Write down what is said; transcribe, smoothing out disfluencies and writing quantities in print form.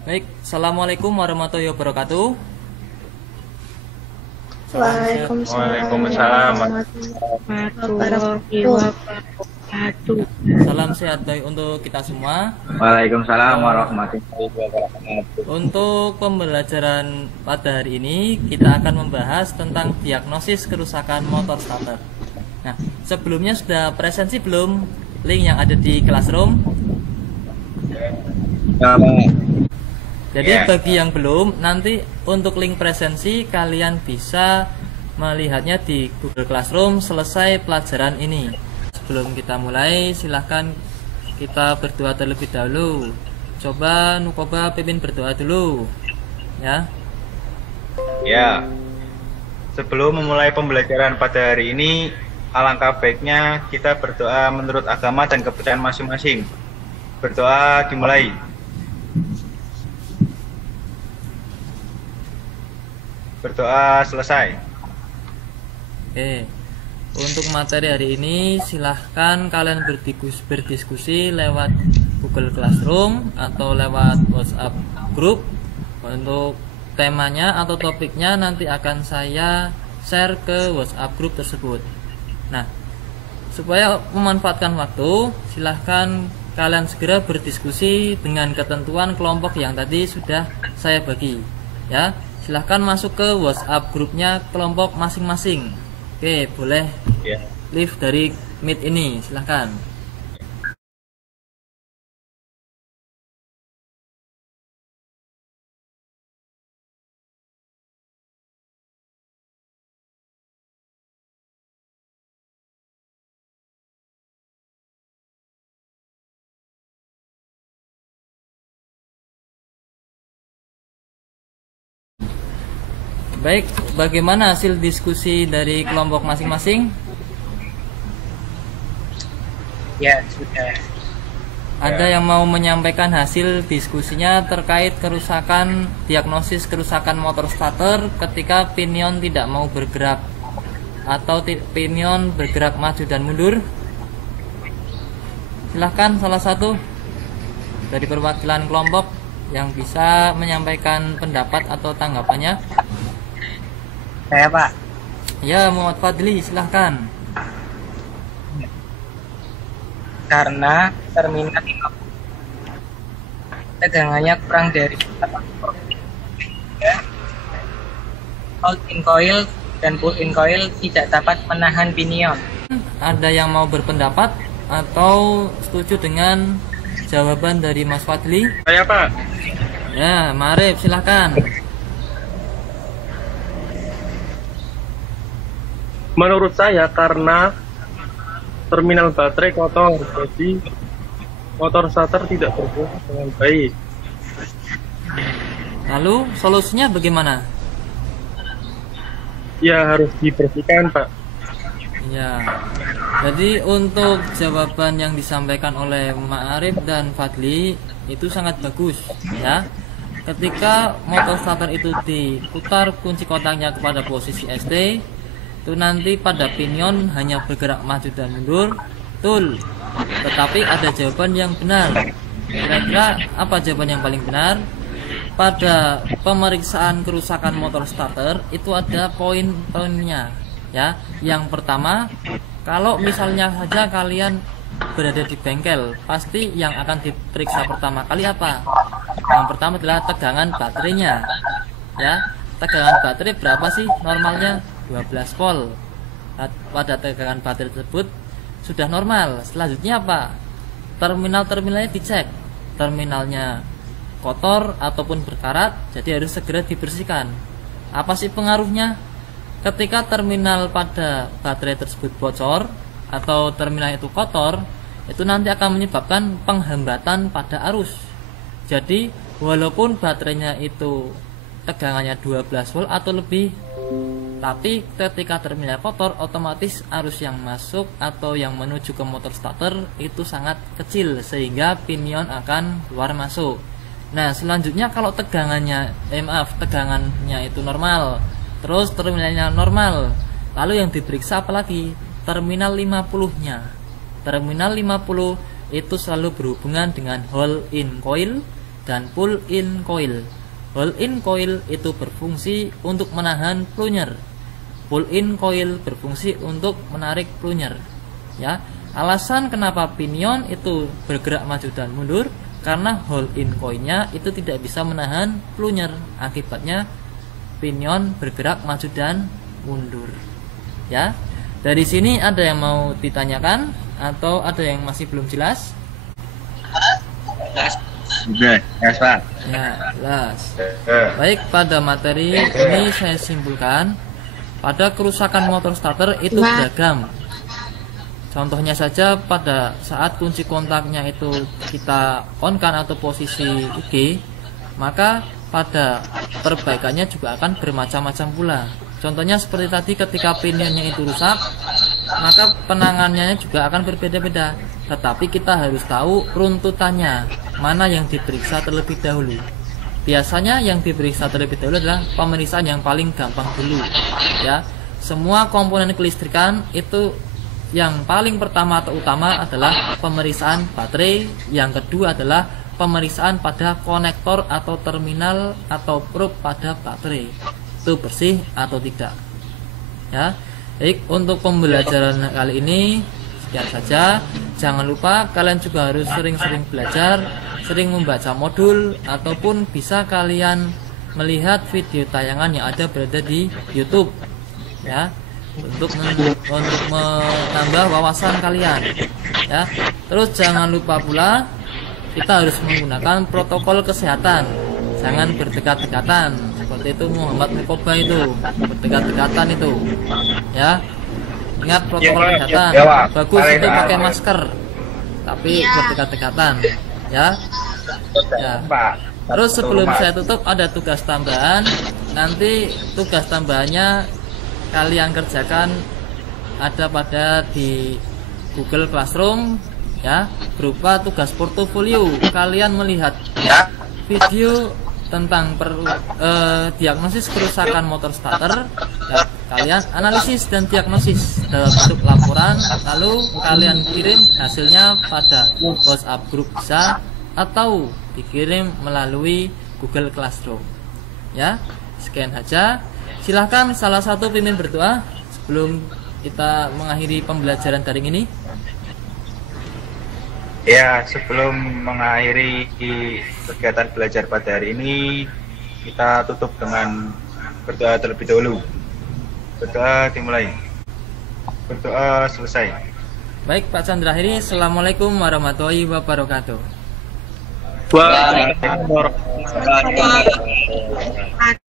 Baik, Assalamualaikum warahmatullahi wabarakatuh. Salam sehat, Waalaikumsalam Waalaikumsalam. warahmatullahi wabarakatuh. salam sehat baik untuk kita semua. Waalaikumsalam warahmatullahi wabarakatuh. Untuk pembelajaran pada hari ini kita akan membahas tentang diagnosis kerusakan motor starter. Nah, sebelumnya sudah presensi belum link yang ada di Classroom? Jadi Ya. bagi yang belum, nanti untuk link presensi kalian bisa melihatnya di Google Classroom selesai pelajaran ini. Sebelum kita mulai, silahkan kita berdoa terlebih dahulu. Coba Nukoba pimpin berdoa dulu, ya. Ya. Sebelum memulai pembelajaran pada hari ini, alangkah baiknya kita berdoa menurut agama dan kepercayaan masing-masing. Berdoa dimulai. Berdoa selesai. Oke. Untuk materi hari ini silahkan kalian berdiskusi lewat Google Classroom atau lewat WhatsApp group. Untuk temanya atau topiknya nanti akan saya share ke WhatsApp group tersebut. Nah, supaya memanfaatkan waktu, silahkan kalian segera berdiskusi dengan ketentuan kelompok yang tadi sudah saya bagi, ya. Silahkan masuk ke WhatsApp grupnya kelompok masing-masing. Oke, boleh Ya. leave dari Meet ini, silahkan. Baik, bagaimana hasil diskusi dari kelompok masing-masing? Ya, sudah. Ada yang mau menyampaikan hasil diskusinya terkait kerusakan, diagnosis kerusakan motor starter ketika pinion tidak mau bergerak atau pinion bergerak maju dan mundur? Silahkan salah satu dari perwakilan kelompok yang bisa menyampaikan pendapat atau tanggapannya. Saya, Pak. Ya, Muhammad Fadli, silahkan. Karena terminal 50 tegangannya kurang dari 80. Hold in coil dan pull in coil tidak dapat menahan pinion. Ada yang mau berpendapat atau setuju dengan jawaban dari Mas Fadli? Saya, Pak. Ya, Marif, silahkan. Menurut saya karena terminal baterai kotor, jadi motor starter tidak berfungsi dengan baik. Lalu solusinya bagaimana? Ya harus dibersihkan, Pak. Ya, jadi untuk jawaban yang disampaikan oleh Ma'arif dan Fadli itu sangat bagus, ya. Ketika motor starter itu diputar kunci kotaknya kepada posisi ST, itu nanti pada pinion hanya bergerak maju dan mundur, betul. Tetapi ada jawaban yang benar. Kira-kira apa jawaban yang paling benar? Pada pemeriksaan kerusakan motor starter itu ada poin-poinnya, ya. Yang pertama, kalau misalnya saja kalian berada di bengkel, pasti yang akan diperiksa pertama kali apa? Yang pertama adalah tegangan baterainya, ya. Tegangan baterai berapa sih normalnya? 12 volt. Pada tegangan baterai tersebut sudah normal. Selanjutnya apa? Terminalnya dicek. Terminalnya kotor ataupun berkarat, jadi harus segera dibersihkan. Apa sih pengaruhnya? Ketika terminal pada baterai tersebut bocor atau terminal itu kotor, itu nanti akan menyebabkan penghambatan pada arus. Jadi walaupun baterainya itu tegangannya 12 volt atau lebih, tapi ketika terminal kotor, otomatis arus yang masuk atau yang menuju ke motor starter itu sangat kecil sehingga pinion akan keluar masuk. Nah, selanjutnya kalau tegangannya itu normal, terus terminalnya normal, lalu yang diperiksa apalagi? Terminal 50-nya. Terminal 50 itu selalu berhubungan dengan hole in coil dan pull-in coil. Hold-in coil itu berfungsi untuk menahan plunger. Pull-in coil berfungsi untuk menarik plunger. Ya, alasan kenapa pinion itu bergerak maju dan mundur karena hold-in coilnya itu tidak bisa menahan plunger. Akibatnya pinion bergerak maju dan mundur. Ya, dari sini ada yang mau ditanyakan atau ada yang masih belum jelas? Sudah, ya Pak. Ya, jelas. Baik, pada materi ini saya simpulkan pada kerusakan motor starter itu beragam. Contohnya saja pada saat kunci kontaknya itu kita on kan atau posisi IG, maka pada perbaikannya juga akan bermacam-macam pula. Contohnya seperti tadi ketika pinionnya itu rusak, maka penanganannya juga akan berbeda-beda. Tetapi kita harus tahu runtutannya, mana yang diperiksa terlebih dahulu. Biasanya yang diperiksa terlebih dahulu adalah pemeriksaan yang paling gampang dulu. Ya, semua komponen kelistrikan itu yang paling pertama atau utama adalah pemeriksaan baterai, yang kedua adalah pemeriksaan pada konektor atau terminal atau probe pada baterai. Itu bersih atau tidak. Ya. Baik, untuk pembelajaran kali ini sekian saja. Jangan lupa kalian juga harus sering-sering belajar, sering membaca modul, ataupun bisa kalian melihat video tayangan yang ada berada di YouTube. Ya. Untuk menambah wawasan kalian. Ya. Terus jangan lupa pula kita harus menggunakan protokol kesehatan. Jangan berdekat-dekatan seperti itu Muhammad Mukoba itu, berdekat-dekatan itu. Ya. Ingat protokol kesehatan. Bagus itu pakai masker, tapi berdekat-dekatan. Ya. Ya. Terus sebelum saya tutup ada tugas tambahan. Nanti tugas tambahannya kalian kerjakan ada pada di Google Classroom, ya, berupa tugas portofolio. Kalian melihat video tentang diagnosis kerusakan motor starter, ya, kalian analisis dan diagnosis dalam bentuk laporan, lalu kalian kirim hasilnya pada WhatsApp grup bisa, atau dikirim melalui Google Classroom. Ya, sekian saja. Silahkan salah satu pimpin berdoa sebelum kita mengakhiri pembelajaran daring ini. Ya, sebelum mengakhiri kegiatan belajar pada hari ini, kita tutup dengan berdoa terlebih dahulu. Berdoa dimulai. Berdoa selesai. Baik, Pak Chandra akhiri. Assalamualaikum warahmatullahi wabarakatuh. Waalaikumsalam warahmatullahi wabarakatuh.